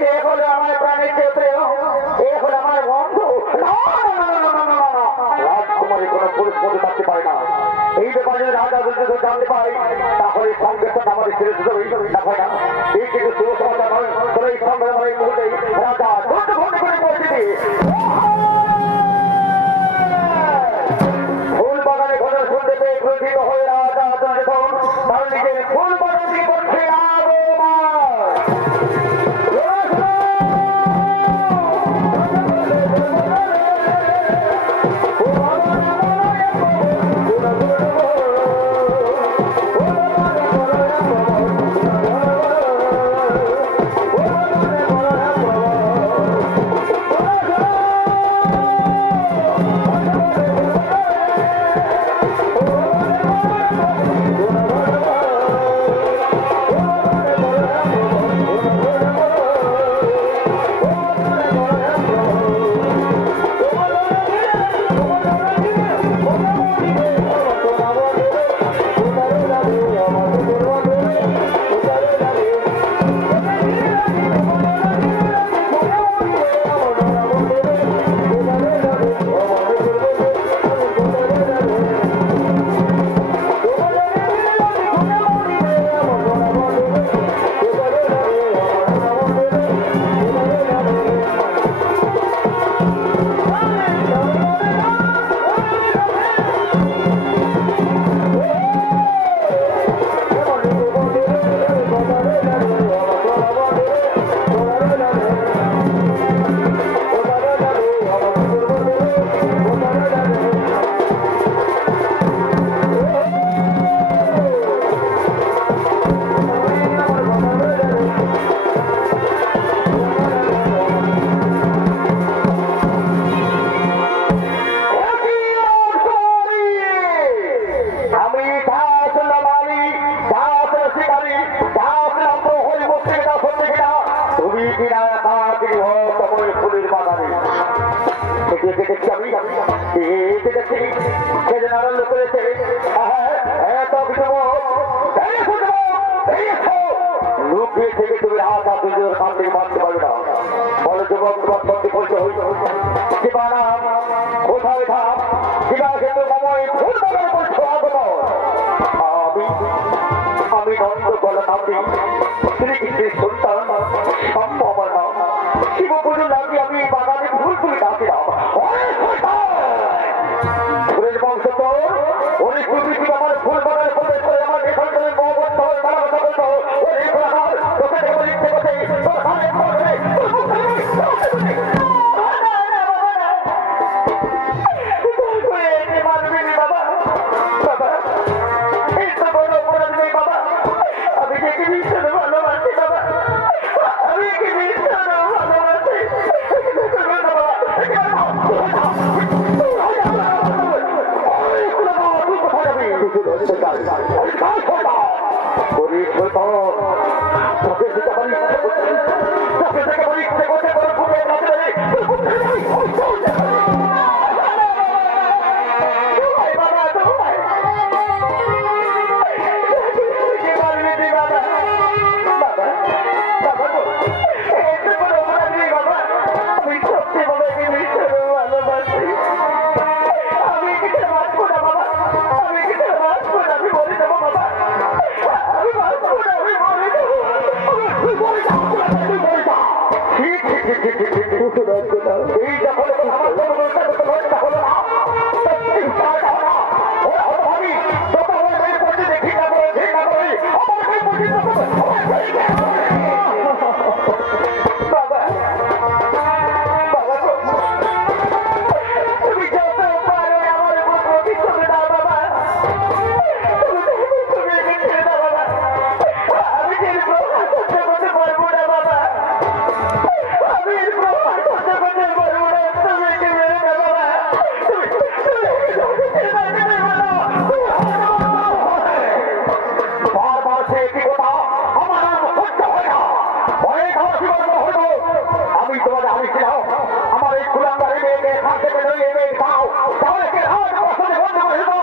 যে হলো আমার প্রাণের প্রেম, এ হলো আমার বন্ধু। রাজকুমারী কোনো পুরুষ মধ্যে থাকতে পারে না। এই ব্যাপারে রাজা যদি জানতে পাই তাহলে সঙ্গে সঙ্গে আমাদের ছেড়ে দিতে না হয় না। এই কিন্তু শুভ সমাচার নয়, তবে এই সঙ্গে আমার এই মুহূর্তে রাজা ঘন্টা ঘন্টা করে পৌঁছে দিয়ে ফুল বাগানে ঘটনা শুনতে পেয়ে ক্রোধিত হয়ে রাজা তার নিজের ফুল বাগান দিয়ে বলছে আমি নন্দ বলনাথী শ্রীকৃষ্ণের সন্তান সম্ভাবনা শিব পুজোর লাগে আমি বাগানে ফুল ফুল ডাকিলাম ফুলের বংশ তো অনেক প্রকৃতি আমার ফুল বাগানে প্রবেশ করে আমার এখান থেকে মহবত হয় তারা কথা বলতো ওই প্রকার তোকে দেখো লিখতে করতে তোর সামনে আমার এই কুলাঙ্গারি মেয়েকে থাকতে পেলে এই মেয়ে খাও তাহলে কে আমার পছন্দ বন্ধ করে